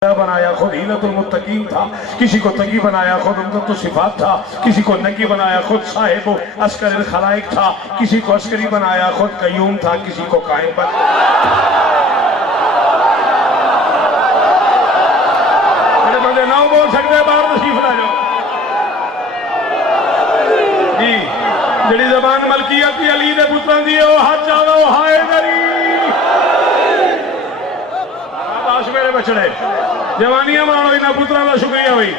बनाया खुद हीलतुल मुत्तकीन था, किसी को तकी बनाया खुद उम्दतुल सिफात था, किसी को नकी बनाया खुद साहिब अस्कर खलाइक था, किसी को अस्करी बनाया खुद कयूम था, किसी को कायम बन मेरे बंदे ना बोल सकते बाहर नसीफ ला जाओ जी जड़ी जबान मलकियत अली दे पुत्रां दी ओ हाथ चालो हाय दरी मेरे बछड़े जवानियां मानो इन्होंने पुत्रों का शुक्रिया भाई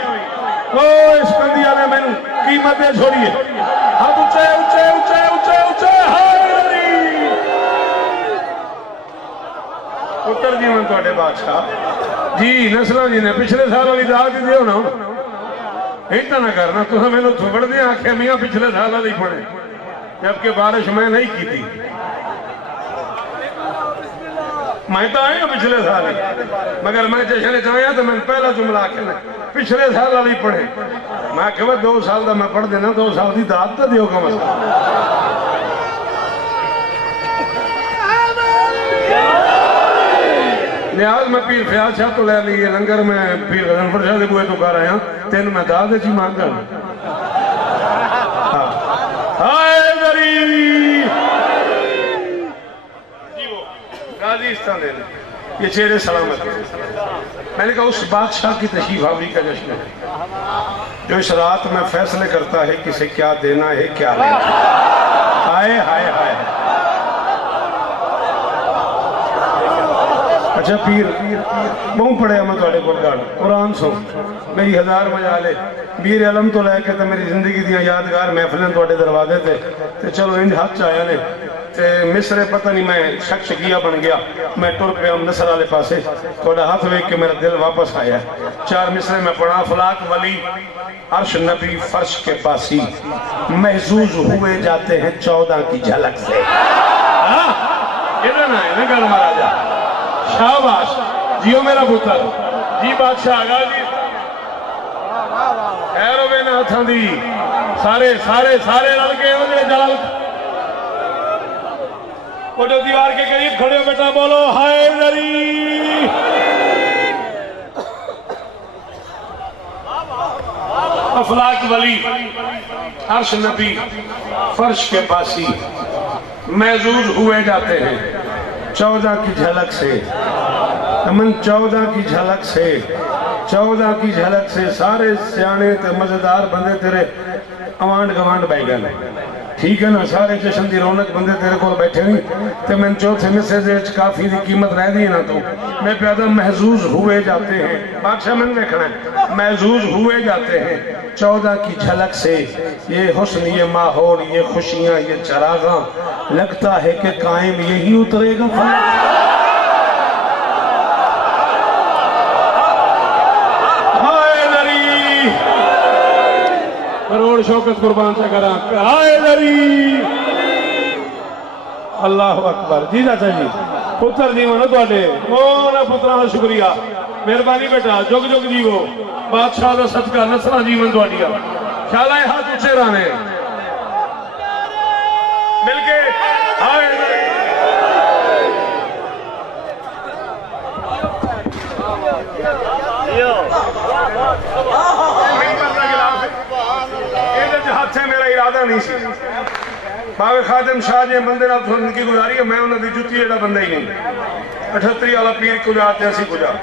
ओ इस कंदिया ने मैनू कीमत दे छोड़िए हाथ उच्चे उच्चे उच्चे उच्चे उच्चे पुत्र जीवन थोड़े बादशाह जी नस्ल जी ने पिछले साल वाली दाद दी हो ना इतना ना करना तुम मैंने थुबड़दे आख्या मियाँ पिछले साल वाली पढ़े जबकि बारिश मैं नहीं की थी मैं तो आया पिछले साल मगर मैं जश्न चाहया तो मैंने पहला जुमला आखिर पिछले साल वाली पढ़े मैं कहा 2 साल का मैं पढ़ देना 2 साल की दाद तो दियो कम लिहाज मैं पीर फयाज शाह तो ले ली लंगर में पीर गजनफर शाह के बुए तो कर आया तेन मैं दाद ची मांग ये चेहरे सलामत मैंने कहा उस बादशाह की तशरीफ आवरी का जश्न है जो इस रात में फैसले करता है किसे क्या देना है क्या लेना हाय हाय हाय अच्छा पीर बहुत पढ़िया मैं थोड़े को कुरान सो मेरी 1000 मजाले वीर अलम तो लैके तो मेरी जिंदगी दी यादगार महफिलें थोड़े दरवाजे ते चलो इंज हाथ च आया ने ते मिसरे पता नहीं मैं शक शकिया बन गया मैं टुर पे मिसर वाले पासे थोड़ा हाथ वेख के मेरा दिल वापस आया 4 मिसरे में पढ़ा फलाक वली अर्श नबी फर्श के पासी महजूज हुए जाते हैं 14 की झलक से इधर ना है ना महाराजा शाबाश जियो मेरा पुत्र जी बादशाह आगा जी खैर होवे ना हथां दी सारे सारे सारे रल के ओदे जलाल फोटो दीवार के करीब खड़े हो बेटा बोलो हाय दरी अफलाक वली अर्श नबी फर्श के पासी महजूज हुए जाते हैं 14 की झलक से अमन 14 की झलक से 14 की झलक से सारे सियाने ते मजेदार बंदे तेरे अवांड गवांड बैगन ठीक है ना सारे जश्न की रौनक बंदे तेरे को बैठे नहीं तो मैंने चौथे मिसरे काफी की कीमत रह दी ना तो मैं प्यादा महजूज हुए जाते हैं बादशाह मैंने देखना है महजूज हुए जाते हैं 14 की झलक से ये हुस्न ये माहौल ये खुशियां ये चरागा लगता है कि कायम यही उतरेगा करोड़ शौकत कुर्बान से करा अल्लाह अकबर जी चाचा जी पुत्र जीवन थोड़े पुत्रा का शुक्रिया मेहरबानी बेटा जुग जुग जीवो बादशाह का सदका नस्ल जीवन थोड़िया ख्याल है हाथ उच्चे रहने मिलके हाथ मेरा इरादा नहीं सी बाबे खादिम शाह जी बंदे की गुजारी है मैं उन्होंने जुत्ती जेड़ा बंदा ही नहीं 78 वाला पीर गुजारते असी गुजार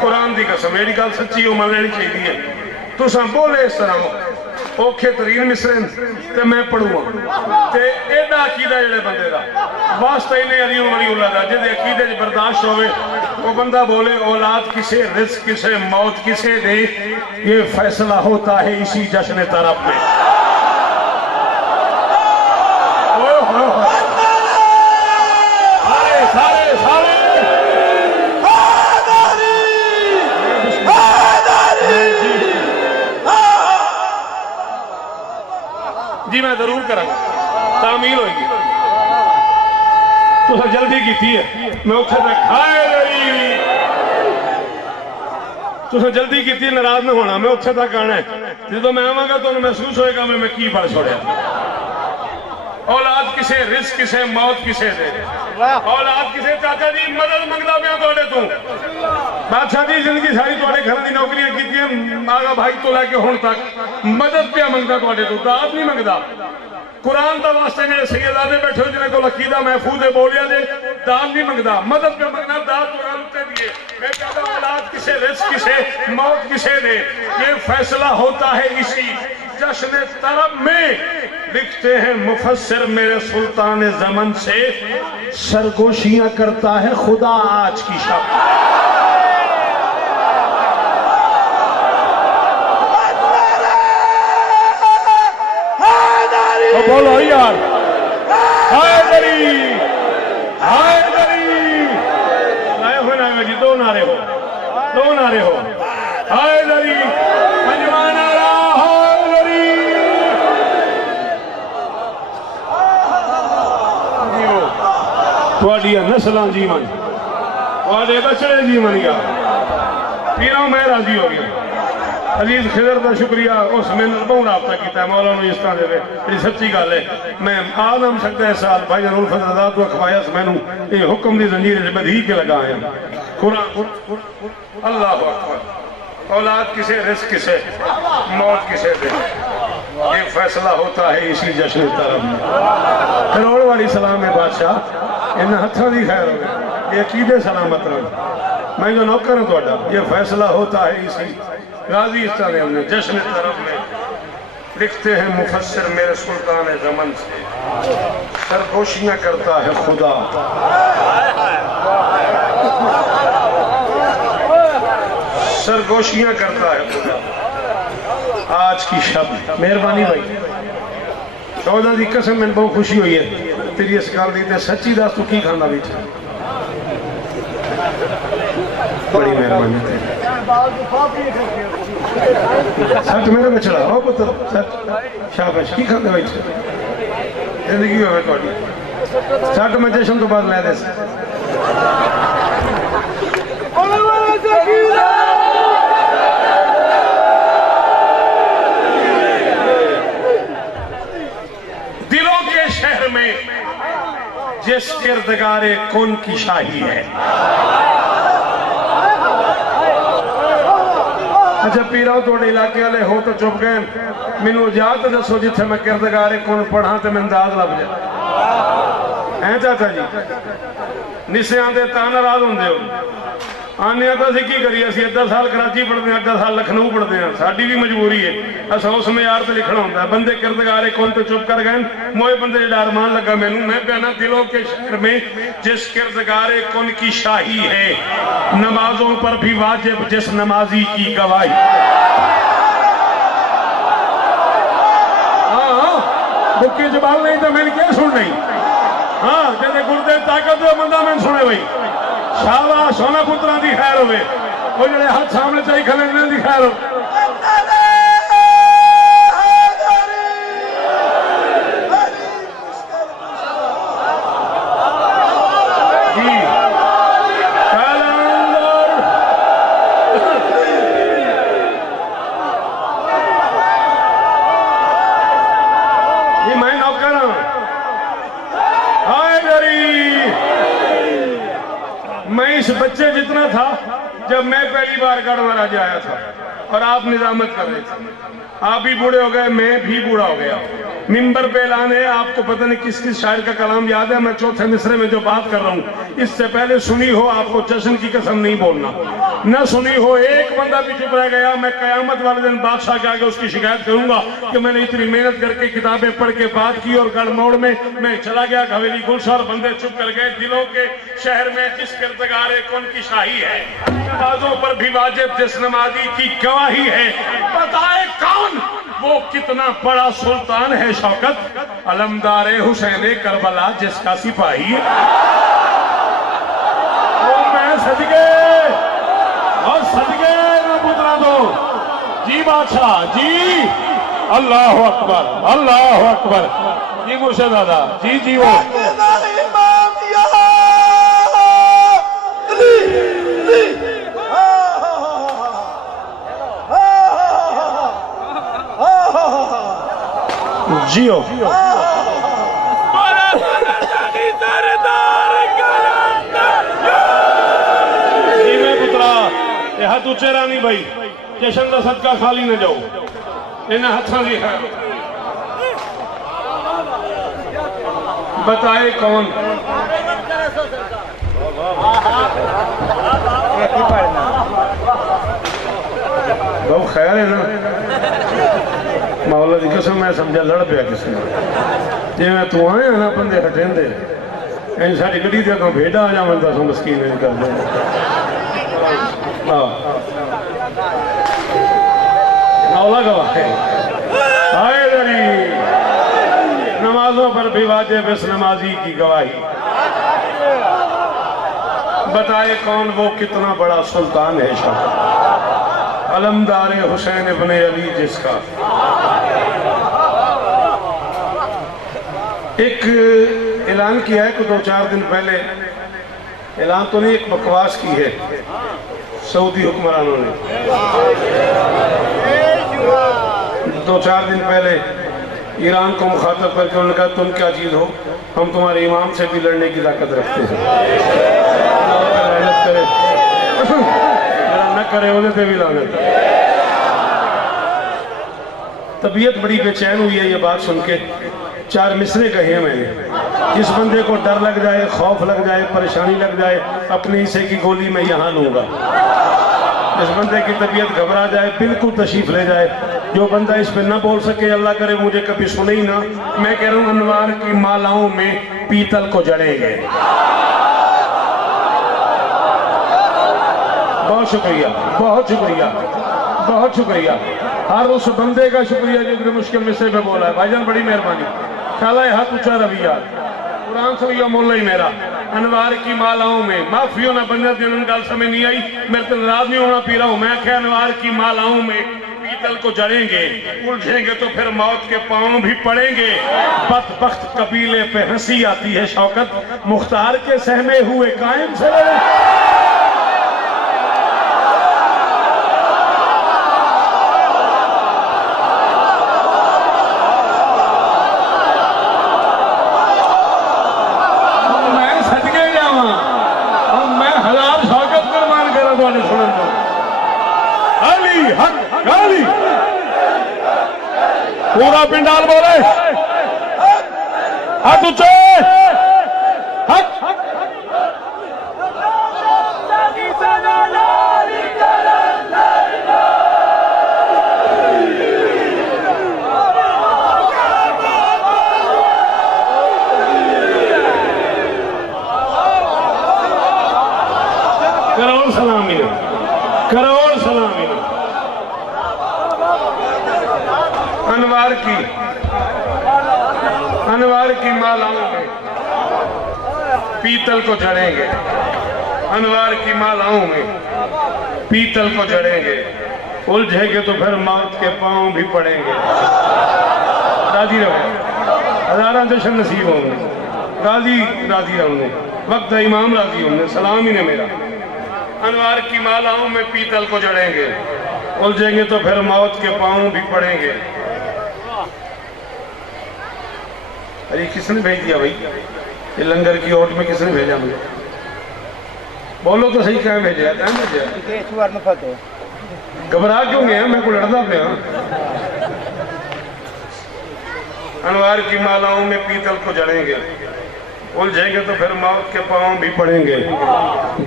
कुरान की कसम मेरी गल सच्ची वो मान लेनी चाहिए तुसा बोले इस तरह औखे तरीन मिसरे ते मैं पढ़ूआ ते एडा अकीदा जेड़े बंदे दा वास्ता ही नहीं अली वली दा जिहदे अकीदे च बर्दाश्त होवे वो बंदा बोले औलाद किसे रिस्क किसे मौत किसे दे ये फैसला होता है इसी जश्न तरफ में सारे सारे जी मैं जरूर करूंगा तामील होगी तो जल्दी की है मैं उठे तक तुम जल्दी की नाराज ना होना मैं उठे तक आना है जो मैं आवागा तो महसूस होएगा मैं की पढ़ छोड़िया औलाद किसे, रिस्क किसे, मौत किसे दे। औलाद किसे चाचा जी मदद मंगदा पिया तुहाडे तों। बादशाह जी जिंदगी सारी तुहाडे घर दी नौकरियां कीतियां, आगा भाई तो लैके हुण तक मदद पिया मंगदा तुहाडे तों, दात नहीं मंगदा। कुरान का वास्ते मेरे सैयदादे बैठे जिन्हें को अकीदा महफूज है बोलिया दे, दान नहीं मंगदा, मदद पे मंगना, दात कुरान उत्ते दिए। मैं कहता हूं औलाद किसे, रिस्क किसे, मौत किसे दे, ये फैसला होता है इसी जश्न तरब में। लिखते हैं मुफस्सिर मेरे सुल्तान ज़मन से, सरगोशियां करता है खुदा आज की शब। बोलो यार, हैदरी हैदरी, लाए हो ना जी, दो नारे हो, दो नारे हो, हैदरी पंजवा नारा हैदरी। थोड़ी नस्ल जीवन, थोड़े बछड़े जीवन गया, तीनों मैं राजी हो गया। अजीज खिदर का शुक्रिया, उस मैंने बहुत रबता किया मौला इस तरह दे, सच्ची गल है। मैं आ नहीं सकता इस साल भाई उल्फत रज़ा तो अखवाया मैनू ये हुक्म की जंजीर बधी के लगा है। अल्लाह अकबर। औलाद किसे, रिस्क किसे, मौत किसे दे, ये फैसला होता है इसी जश्न तरफ में। करोड़ वाली सलाम है बादशाह, इन हथों की खैर हो, ये अकीदे सलामत रहो। मैं जो नौकर हूं थोड़ा, ये फैसला होता है इसी गाजी इस तरह हमने जश्न तरफ में। लिखते हैं मुफस्सिर मेरे सुल्तान ज़मन से, सरगोशियां करता है खुदा, सरगोशियां करता है खुदा आज की शब। मेहरबानी भाई, 14 की कसम मैंने बहुत खुशी हुई है तेरी इस गल की, सच्ची दस तू की खाना भी, बड़ी मेहरबानी तेरी। सच मेरे बछड़ा हो पुत्र, सच शाबाश, की खाते भाई जिंदगी हो थोड़ी। सट मैं जश्न तो बाद लै दे दिलों के शहर में जिस किरदगारे कौन की शाही है। अच्छा पीरा थोड़े इलाके वाले हो तो चुप गए, मैनू इजाजत दसो जिथे मैं किरदगारे कौन पढ़ा तो मैं अंदाज लग जाए। है चाचा जी निशिया के तां नाराज होंगे हो, आने तो असं की करिए, असं अद्धा साल कराची पढ़ते हैं, अद्धा साल लखनऊ पढ़ते हैं, साड़ी भी मजबूरी है। अस उस म्यार से लिखना होंगे। बंदे किरदगारे कौन तो चुप कर गए, मोए बंदे डर मान लगा मैनू। मैं कहना दिलों के शहर में जिस किरदगारे कौन की शाही है, नमाजों पर भी वाजिब जिस नमाजी की गवाही। हाँ बुक्की जबाल नहीं तो मैंने क्या सुन नहीं। हाँ जैसे गुरुदेव ताकत हो बंदा मैंने सुने भाई, शाबाश सोना पुत्रा की खैर हो, वो जो हाथ सामने चाहिए खले की खैर हो। इस बच्चे जितना था जब मैं पहली बार गढ़ महाराज आया था और आप निजामत कर रहे थे। आप भी बूढ़े हो गए, मैं भी बूढ़ा हो गया। मिंबर पे लाने आपको पता नहीं किस किस शायर का कलाम याद है। मैं चौथे मिसरे में जो बात कर रहा हूँ इससे पहले सुनी हो, आपको जश्न की कसम नहीं बोलना, न सुनी हो। एक बंदा भी चुप रह गया, मैं कयामत वाले दिन बादशाह के आगे उसकी शिकायत करूंगा कि मैंने इतनी मेहनत करके किताबें पढ़ के बात की और गढ़मोड़ में मैं चला गया हवेली गुलशन और बंदे चुप कर गए। दिलों के शहर में जिस किरदगारे कौन की शाही है, नमाजों पर भी वाजिब जिस नमाजी की गवाही है। बताए कौन वो कितना बड़ा सुल्तान है शौकत, अलमदारे हुसैन करबला जिसका सिपाही है। वो मैं सदके और सदके न पुतरा दो जी बादशाह जी। अल्लाह अकबर, अल्लाह अकबर जी। मुर्शद दादा जी जी वो जियो हाथ उच्चे रानी भाई जशन का सदका खाली न जाओ इन्हें हाथों की है। बताए कौन बहु खैर है ना मौला की कसम मैं समझा लड़ पिया किसी ने जिमें तू आए ना बंदे हटेंदे इन साड़ी गड्डी के अगों भेड़ा आ जावन तो असं मस्कीन नहीं करते। मौला गवाह है आए दरी नमाजों पर भी वाजिब इस नमाजी की गवाही। बताए कौन वो कितना बड़ा सुल्तान है शाह अलमदार हुसैन इब्ने अली जिसका। एक ऐलान किया है कि 2-4 दिन पहले, ऐलान तो नहीं एक बकवास की है सऊदी हुक्मरानों ने। 2-4 दिन पहले ईरान को मुखातब करके उन्होंने कहा तुम क्या चीज हो, हम तुम्हारे इमाम से भी लड़ने की ताकत रखते हैं। करे न करे उन्हें भी लानत। तबीयत बड़ी बेचैन हुई है ये बात सुन के। 4 मिसरे कहे मैंने, जिस बंदे को डर लग जाए, खौफ लग जाए, परेशानी लग जाए, अपने हिस्से की गोली मैं यहाँ लूंगा। जिस बंदे की तबीयत घबरा जाए बिल्कुल तशरीफ ले जाए। जो बंदा इस पे न बोल सके अल्लाह करे मुझे कभी सुने ही ना। मैं कह रहा हूँ अनवार की मालाओं में पीतल को जड़ेंगे। बहुत शुक्रिया, बहुत शुक्रिया, बहुत शुक्रिया। हर उस बंदे का शुक्रिया जिसने मुश्किल मिसरे पे बोला है। भाईजान बड़ी मेहरबानी। ख्याल हाथ ऊंचा रवैया कुरान से या मोला ही मेरा अनवार की मालाओं में माफी होना बंदा जिन्होंने गल समझ नहीं आई। मेरे तो नाराज नहीं होना पी रहा हूं। मैं क्या अनवार की मालाओं में पीतल को जड़ेंगे, उलझेंगे तो फिर मौत के पांव भी पड़ेंगे। बदबख्त कबीले पे हंसी आती है शौकत मुख्तार के सहमे हुए कायम से। पूरा पिंडाल बोले हाथ ऊंचे हक। करोड़ सलामी, करोड़ सलामी। अनवार की मालाओं में पीतल को जड़ेंगे। अनवार की मालाओं में पीतल को जड़ेंगे, उलझेंगे तो फिर मौत के पांव भी पड़ेंगे। राजी रहो, हजारा जश्न नसीब होंगे। राजी राजी होंगे, वक्त इमाम राजी होंगे। सलाम ही ने मेरा। अनवार की मालाओं में पीतल को जड़ेंगे, उलझेंगे तो फिर मौत के पांव भी पड़ेंगे। अरे किसने भेज दिया भाई ये लंगर की ओट में? किसने भेजा मुझे? बोलो तो सही, क्या भेजा? घबरा क्यों गया? मैं को लड़ता पे। अनवार की मालाओं में पीतल को जड़ेंगे, उलझेंगे तो फिर मौत के पांव भी पड़ेंगे।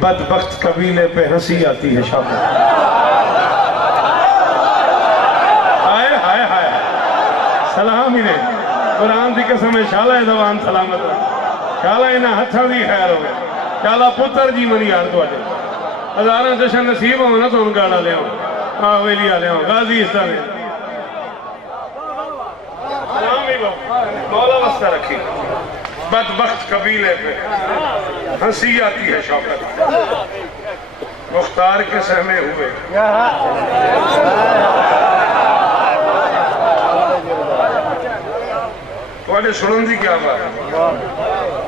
बदबख्त कबीले पे हंसी आती है शाबाश। हाय हाय हाय सलाम ही ने कुरान की कसम है। शाला जवान सलामत शाला इन्हें हथा की खैर हो। शाला पुत्र जी मनी यार थोड़े हजारा जश्न नसीब हो ना तो गाड़ा लिया वेली आ लिया गाजी इस तरह मौला वस्ता रखी। बदबख्त कबीले पे हंसी आती है शौकत मुख्तार के सहमे हुए। थोड़े सुनन की क्या बात है?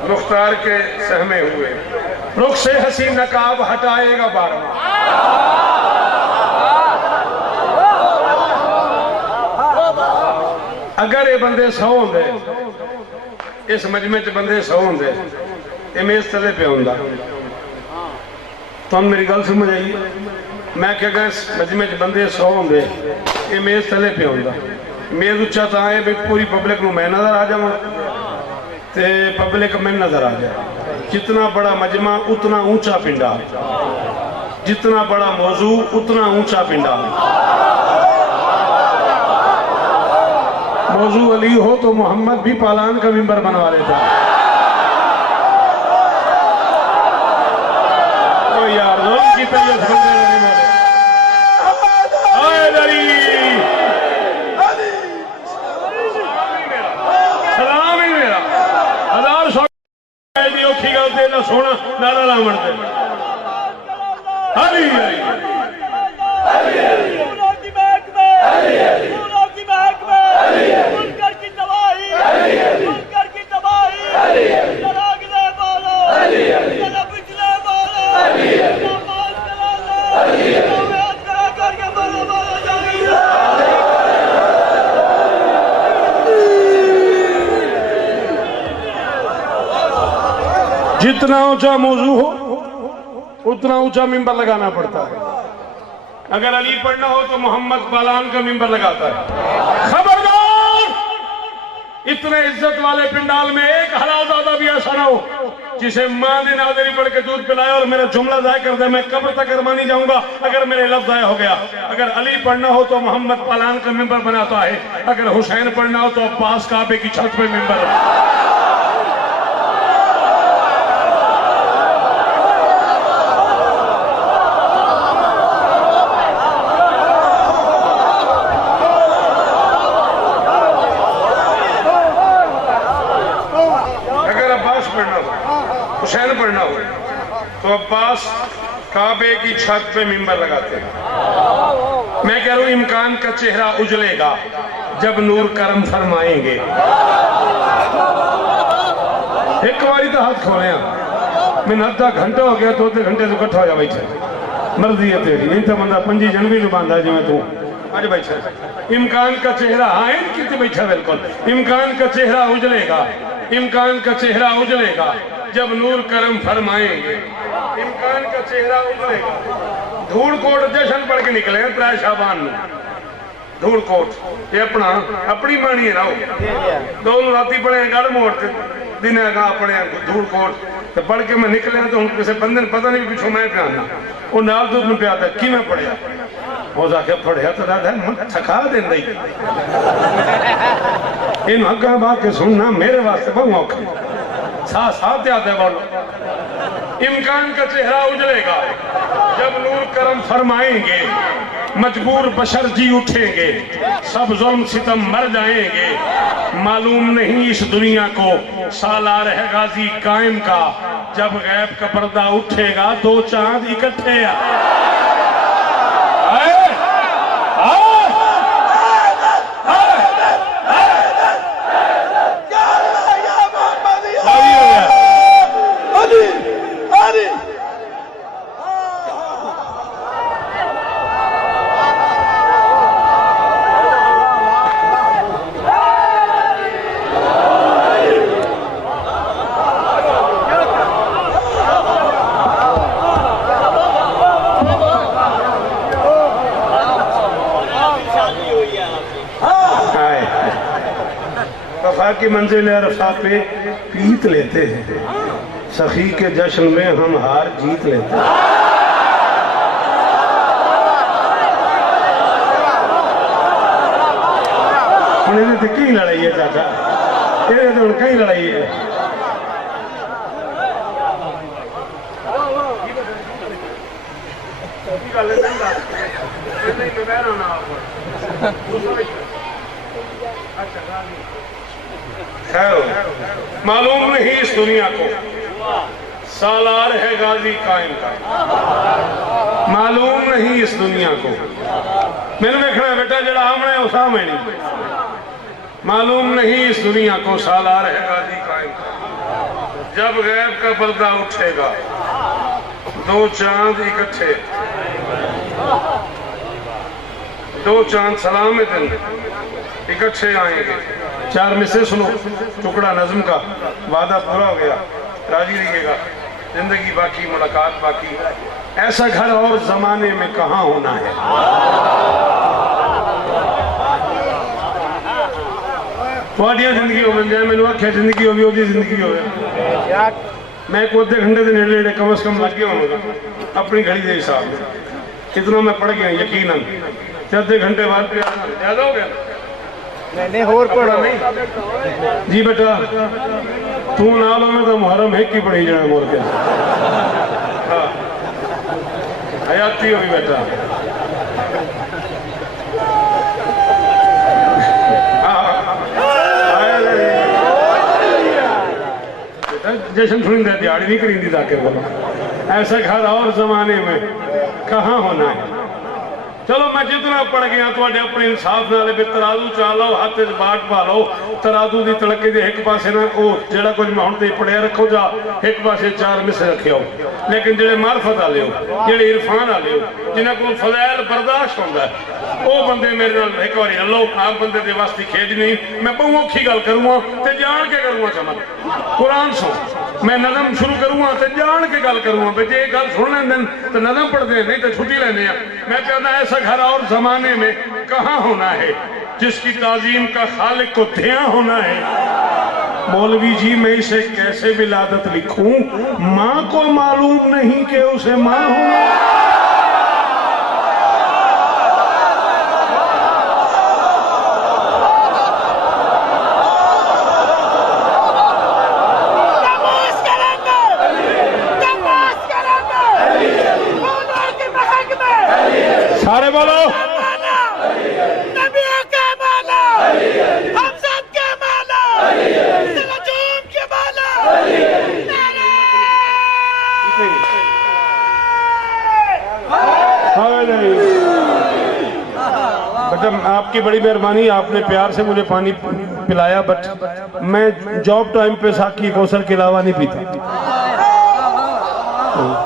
मुख्तार के सहमे हुए रुख से हसी नकाब हटाएगा बारवा। अगर ये बंदे 100 होंगे इस मजमे च, बंदे 100 होंगे ये मेज तले पे होंदा। तो मेरी गल समझ आई? मैं क्या मजमे च बंदे 100 होंगे, ये मेज थले पे होंदा। मेज उच्चा तो है भी पूरी पब्लिक को मैं नजर आ जावा, तो पब्लिक में नजर आ जाए। जितना बड़ा मजमा उतना ऊंचा पिंडा, जितना बड़ा मौजू उतना ऊंचा पिंडा। मौजू अली हो तो मोहम्मद भी पालान का मिंबर बनवा लेता। तो यार लोग की तबीयत बंदे नहीं बोले। सलाम ही मेरा 1000 औखी गल ते ना सोना नारा लावण ते। हरी हरी जितना ऊंचा मौजू हो उतना ऊंचा मिंबर लगाना पड़ता है। अगर अली पढ़ना हो तो मोहम्मद पालान का मिंबर लगाता है। खबरदार, इतने इज्जत वाले पिंडाल में एक हलालजादा भी ऐसा ना हो जिसे मां दी नाज़री पढ़ के दूध पिलाए और मेरा जुमला जाया कर दे। मैं कब्र तक अरमानी जाऊंगा अगर मेरे लफ्ज जाया हो गया। अगर अली पढ़ना हो तो मोहम्मद पालान का मिंबर बनाता है। अगर हुसैन पढ़ना हो तो अब्बास काबे की छत पे मिंबर। हुसैन पढ़ना हो तो अब्बास काबे की छत पे मिंबर लगाते हैं। मैं कह रहा हूं इमकान का चेहरा उजलेगा जब नूर करम फरमाएंगे। एक बारी तो हाथ खोले, मैंने अद्धा घंटा हो गया, 2 घंटे तो इकट्ठा हो जा बैठे। मर्जी है तेरी, नहीं तो बंदा 5 जनवरी को बांधा जिम्मे तू अज बैठा। इमकान का चेहरा, हाँ कितने बैठा बिल्कुल। इमकान का चेहरा उजलेगा, इमकान का चेहरा उजलेगा जब नूर करम फरमाएंगे। इमकान का चेहरा उजलेगा। धूड़कोट जश्न पढ़ के निकले 3 शाबान में। धूड़कोट ये अपना अपनी बाणी रहो। दोनों राती पढ़े गढ़ मोड़ से दिन अपने धूड़कोट तो पढ़ के मैं निकलिया तो हूँ किसी बंदे ने पता नहीं पिछों मैं प्याना वो नाल दूध में प्या था कि मैं पढ़िया हो जाके पढ़िया तो दादा मन थका देंदा ही। इन अग्गा बा के सुनना मेरे वास्ते बहुत औखा। साथ याद है बोलो। इमकान का चेहरा उजलेगा जब नूर करम फरमाएंगे। मजबूर बशर जी उठेंगे, सब जुल्म सितम मर जाएंगे। मालूम नहीं इस दुनिया को सालार है गाजी कायम का। जब गैब का पर्दा उठेगा 2 चांद इकट्ठे की मंजिल अरफा पे पीत लेते हैं। सखी के जश्न में हम हार जीत लेते हैं। तो कई लड़ाई है चाचा, ये तो कई लड़ाई है। मालूम नहीं इस दुनिया को सालार है गाजी कायम का। मालूम नहीं इस दुनिया को मैंने देखना बेटा जरा आमने उस सामने नहीं। मालूम नहीं इस दुनिया को सालार है गाजी कायम का। जब गैब का पर्दा उठेगा 2 चांद इकट्ठे। 2 चांद सलाम दिन इकट्ठे आएंगे। 4 में से सुनो टुकड़ा नज्म का। वादा पूरा हो गया, राजी रहिएगा, जिंदगी बाकी, मुलाकात बाकी। ऐसा घर और जमाने में कहाँ होना है। थोड़िया जिंदगी हो जाए, मैंने आख्या जिंदगी होगी ओदी जिंदगी हो। मैं एक अद्धे घंटे के नेड़े नेड़े कम से कम लग गया होगा अपनी घड़ी के हिसाब से। इतना मैं पढ़ गया यकीनन। अद्धे घंटे बाद ज्यादा हो गया मैंने होर पढ़ा नहीं जी बेटा। तू ना लो में तो मुहर्रम है कि पढ़ी जाए मोर के हयाती होगी बेटा। जश्न थोड़ी दिहाड़ी नहीं करी ताकि बोलो ऐसा घर और जमाने में कहाँ होना है। चलो मैं जितना पढ़ गया थोड़े अपने इंसाफ नाल तराजू चा लो, हाथ च बाट पा लो, तराजू की तड़के दे एक पासे ना वो जेड़ा कुछ मैं हुण ते पढ़िया रखो जा, एक पासे चार मिस रखे हो। लेकिन जेड़े मार्फत वाले हो, जेड़े इरफान वाले हो, जिन्हां कोल फज़ैल बर्दाश्त होंदा है, वो बंदे मेरे नाल एक बार हलो। आप बंदे दे वास्ते खेज नहीं, मैं बहु औखी गल करूँगा ते जान के करूँगा। चमन कुरान सो मैं नज़म शुरू करूँगा तो जान के गल करूँगा भाई जे गल सुन लेंदे तो नज़म पढ़ते नहीं तो छुट्टी लेने। मैं कहता ऐसा घर और जमाने में कहाँ होना है जिसकी ताजीम का खालिक को ध्यान होना है। मौलवी जी मैं इसे कैसे विलादत लिखूं, माँ को मालूम नहीं कि उसे माँ होना। सारे बोलो नबियों का माला, हम सब के माला, नजूम के माला। बेटा आपकी बड़ी मेहरबानी, आपने प्यार से मुझे पानी पिलाया, बट मैं जॉब टाइम पे साकी कौसर के अलावा नहीं पीता।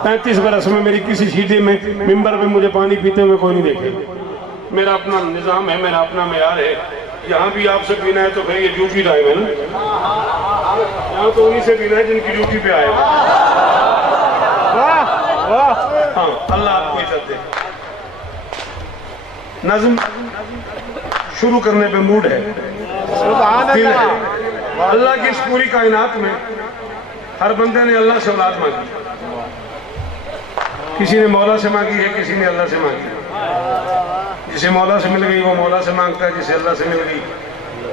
35 बरस में मेरी किसी सीढ़ी में मिंबर पे मुझे पानी पीते हुए कोई नहीं देखे। मेरा अपना निज़ाम है, मेरा अपना मेयार है। यहाँ भी आपसे पीना है तो भाई ये ड्यूटी टाइम है ना, यहाँ तो उन्हीं से पीना है जिनकी ड्यूटी पे आए। हाँ अल्लाह आपको इज्जत दे। नज़्म शुरू करने पे मूड है, दिल है। अल्लाह की इस पूरी कायनात में हर बंदे ने अल्लाह से औलाद मांगी। किसी ने मौला से मांगी है, किसी ने अल्लाह से मांगी। जिसे मौला से मिल गई वो मौला से मांगता है, जिसे अल्लाह से मिल गई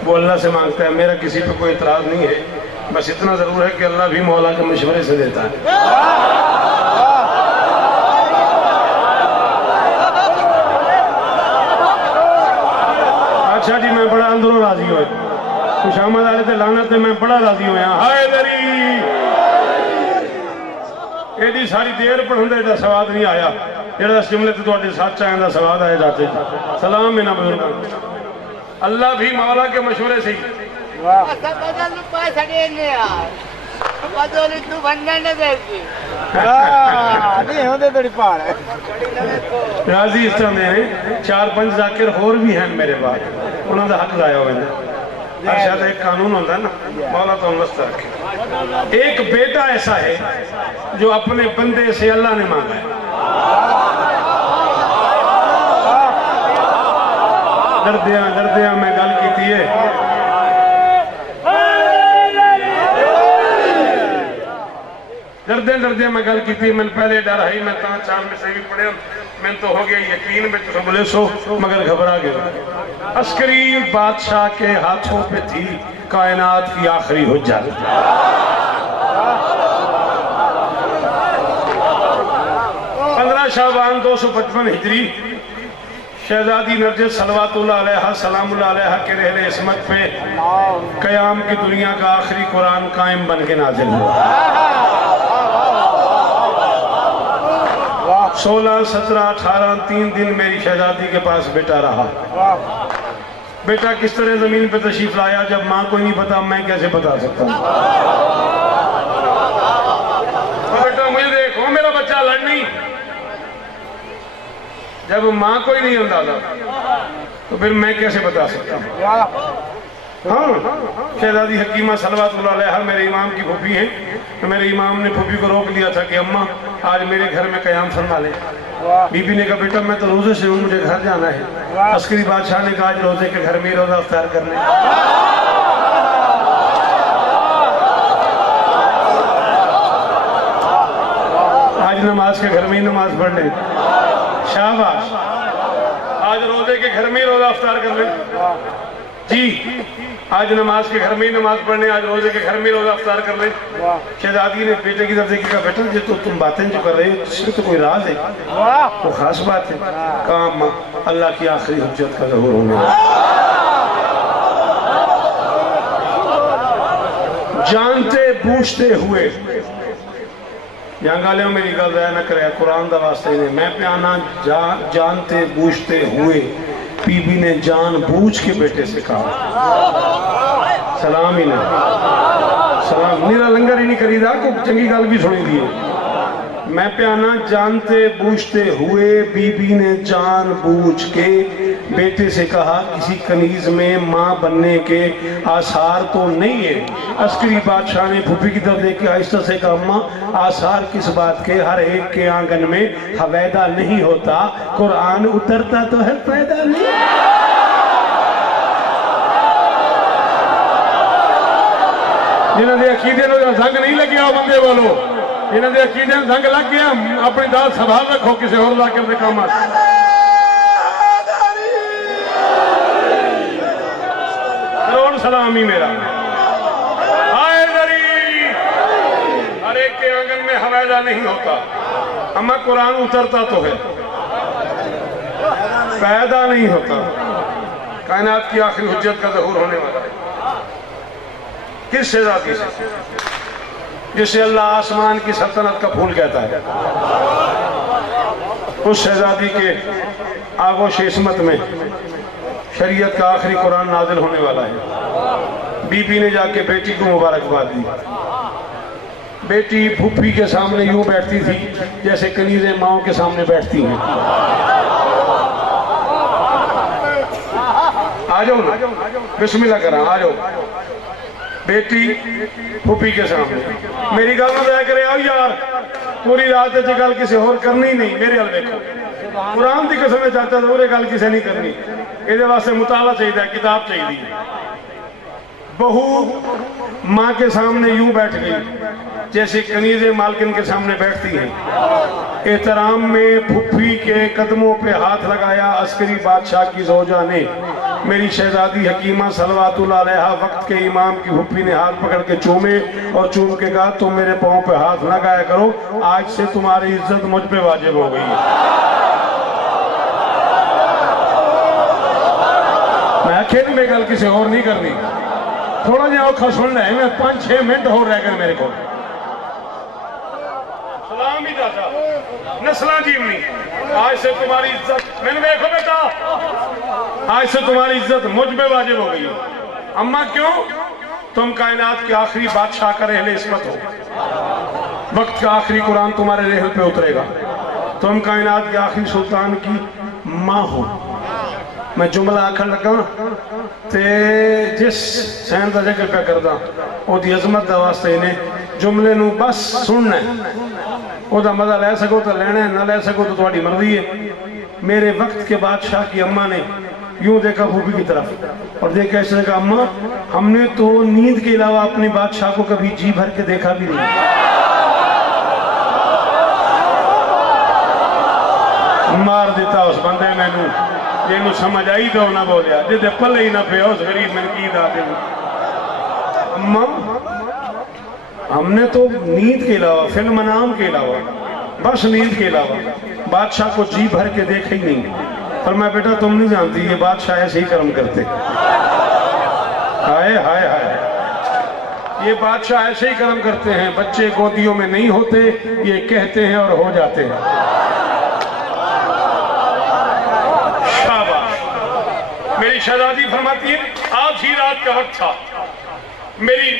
वो अल्लाह से मांगता है। मेरा किसी पे कोई इतराज नहीं है, बस इतना जरूर है कि अल्लाह भी मौला के मशवरे से देता है। अच्छा जी मैं बड़ा अंदरों राजी हुआ, खुशामद आले ते लानत मैं बड़ा राजी होया। हाय दरी एडी सारी देर पढ़ने का स्वाद नहीं आया जेड़ा शिमले तो तुहाडे सच आने का स्वाद आया। जाते सलाम इन्हां बुजुर्गां। अल्लाह भी मौला के मशवरे से राजी इस तरह ने 4-5 जाकिर होर भी हैं मेरे बाद, उन्होंने हक लाया हुआ। शायद एक कानून होता है ना, मौला तो मस्त रखे। एक बेटा ऐसा है जो अपने बंदे से अल्लाह ने मांगा है। डरदिया मैं गल की है। डरदिया मैं गल की। मैंने पहले डर है, मैं 4 में से भी पढ़े, मैं तो हो गया यकीन में तो बोले सो, मगर घबरा गया। अस्करी बादशाह के हाथों पे थी कायनात की आखिरी हुज्जत। 15 शाबान 255 हिजरी शहजादी नरगिस सलवातुल्लाह अलैहा सलामुल्लाह अलैहा के रहले इस्मत पे कयाम की दुनिया का आखिरी कुरान कायम बन के नाजिल हुआ। 16, 17, 18 3 दिन मेरी शहजादी के पास बेटा रहा। बेटा किस तरह जमीन पे तशरीफ लाया, जब माँ को नहीं पता मैं कैसे बता सकता हूँ। बेटा मुझे देखो मेरा बच्चा लड़नी, जब माँ को ही नहीं अंदाजा तो फिर मैं कैसे बता सकता हूँ। हाँ, शहजादी हकीमा सलवातुल्लाह अलैहा मेरे इमाम की फूफी है। तो मेरे इमाम ने फूफी को रोक लिया था कि अम्मा आज मेरे घर में क़याम फरमा ले। बीबी ने कहा बेटा मैं तो रोजे से हूँ, मुझे घर जाना है। अस्करी बादशाह ने कहा आज रोजे के घर में रोजा अफ्तार करने। आज नमाज के घर में ही नमाज पढ़ ले। शाबाश, आज रोजे के घर में ही रोजा अफ्तार कर ले जी। आज नमाज के घर में ही नमाज पढ़ने, आज रोजे के घर में ही रोजा अफ्तार कर ले। शहजादी ने बेटे की तरफ देखा, बेटा जो तो तुम बातें जो कर रहे हो इसमें तो कोई राज है, तो खास बात है। काम अल्लाह की आखिरी हुज्जत का ज़हूर होने वाला। जानते बूझते हुए यहाँ गाले मेरी गल रहा न करे, कुरान का वास्ते ने मैं प्याना जानते बूझते हुए बीबी ने जान बूझ के बेटे से कहा सलाम ही नहीं, सलाम मेरा लंगर ही नहीं करीदा को चंगी गल भी सुनी दी। मैं प्याना जानते बूझते हुए बीबी ने जान बूझ के बेटे से कहा किसी कनीज में माँ बनने के आसार तो नहीं है। अस्करी बादशाह ने फूफी की तरफ देख के आहिस्ता से कहा अम्मा आसार किस बात के, हर एक के आंगन में हवैदा नहीं होता, कुरान उतरता तो है पैदा नहीं। जिन्होंने अकीदे संग नहीं लगे आओ बंदे बोलो, इन्होंने अकीदे संग लग गया अपनी दाल संभाल रखो, किसी और लाकर दे काम करोड़ सलामी मेरा। हर एक के आंगन में हवाला नहीं होता, अम्मा कुरान उतरता तो है पैदा नहीं होता। कायनात की आखिरी हुज्जत का ज़हूर होने वाला है किस शहजादी से, जिसे अल्लाह आसमान की सल्तनत का फूल कहता है। उस शहजादी के आगोश इस्मत में शरीयत का आखिरी कुरान नाजिल होने वाला है। बीबी ने जाके बेटी को मुबारकबाद दी। बेटी फूफी के सामने यूं बैठती थी जैसे कनीज़ें माओ के सामने बैठती हैं। आ जाओ ना, बिस्मिल्लाह करा, आ जाओ। बेटी फूफी के सामने मेरी गल ना दया करे, आओ यार पूरी रात गल किसी होर करनी नहीं, मेरे हल देखो कुरान की कसम में चाहता तो गल किसी नहीं करनी। ये वास्ते मुताला चाहिए, किताब चाहिए। बहू माँ के सामने यूं बैठ गई जैसे कनीज़े मालकिन के सामने बैठती हैं। एहतराम में फूफी के कदमों पे हाथ लगाया अस्करी बादशाह की जोजा ने। मेरी शहजादी हकीमा सलवातुल्लाह अलैहा वक्त के इमाम की फूफी ने हाथ पकड़ के चूमे और चूम के कहा तुम मेरे पाँव पे हाथ लगाया करो, आज से तुम्हारी इज्जत मुझ पे वाजिब हो गई है। मैं अकेले में गल किसी और नहीं करनी, थोड़ा जहा औखा सुनना है, मैं 5-6 मिनट हो रह गए मेरे को। सलाम ही दादा नस्ला जीवनी, आज से तुम्हारी इज्जत, मैंने देखो बेटा आज से तुम्हारी इज्जत मुझ पे वाजिब हो गई। अम्मा क्यों? तुम कायनात के आखिरी बादशाह का रहले इस्मत हो, वक्त का आखिरी कुरान तुम्हारे रहल पे उतरेगा, तुम कायनात के आखिरी सुल्तान की माँ हो। मैं जुमला आखन लगा ते जिस सैन का जिक्र पे करदा ओदी अजमत दा वास्ते इन्हें जुमले नू बस सुनना है, ओदा मजा ले सको तो लेना है, ना ले सको तो तुम्हारी मर्जी है। मेरे वक्त के बादशाह की अम्मा ने यूं देखा फूफी की तरफ और देखा ऐसे कहा अम्मा हमने तो नींद के अलावा अपने बादशाह को कभी जी भर के देखा भी नहीं। मार देता उस बंदे मैनू जिन्हों समझ आई तो ना बोलिया, जिदे पले ही ना पे उस गरीब में की दादे। अम्मा हमने तो नींद के अलावा फिल्म नाम के अलावा बस नींद के अलावा बादशाह को जी भर के देखा ही नहीं। पर मैं बेटा तुम नहीं जानती ये बादशाह ऐसे ही कर्म करते, हाय हाय हाय, ये बादशाह ऐसे ही कर्म करते हैं। बच्चे गोदियों में नहीं होते, ये कहते हैं और हो जाते हैं। शाबाश। मेरी शहजादी फरमाती है आज ही रात का वक्त था, मेरी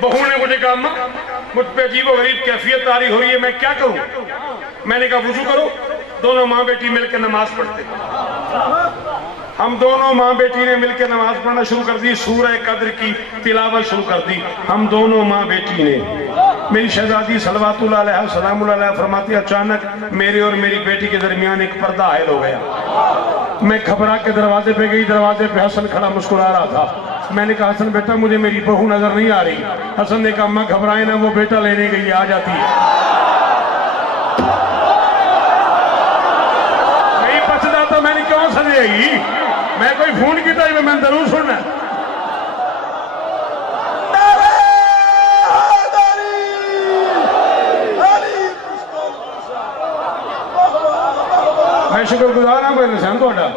बहू ने मुझे कहा अम्मा मुझ पे अजीब और गरीब कैफियत तारी हो रही है, मैं क्या करूं? मैंने कहा वुजू करो, दोनों माँ बेटी मिलकर नमाज पढ़ते। हम दोनों माँ बेटी ने मिलकर नमाज पढ़ना शुरू कर दी, सूरह कद्र की तिलावत शुरू कर दी। हम दोनों माँ बेटी ने, मेरी शहजादी सलवातुल्लाह अलैहा सलामुल्लाह अलैहा फरमाती, अचानक मेरे और मेरी बेटी के दरमियान एक पर्दा हायल हो गया। मैं घबरा के दरवाजे पे गई, दरवाजे पे हसन खड़ा मुस्कुरा रहा था। मैंने कहा, हसन बेटा मुझे मेरी बहू नजर नहीं आ रही। हसन ने कहा, अम्मा घबराए ना, वो बेटा लेने गई, आ जाती है। नहीं बचता तो मैंने क्यों सजेगी, मैं कोई फोन किया ही मैं जरूर सुनना। मैं शुक्रगुजार हाँ कोई निशान थोड़ा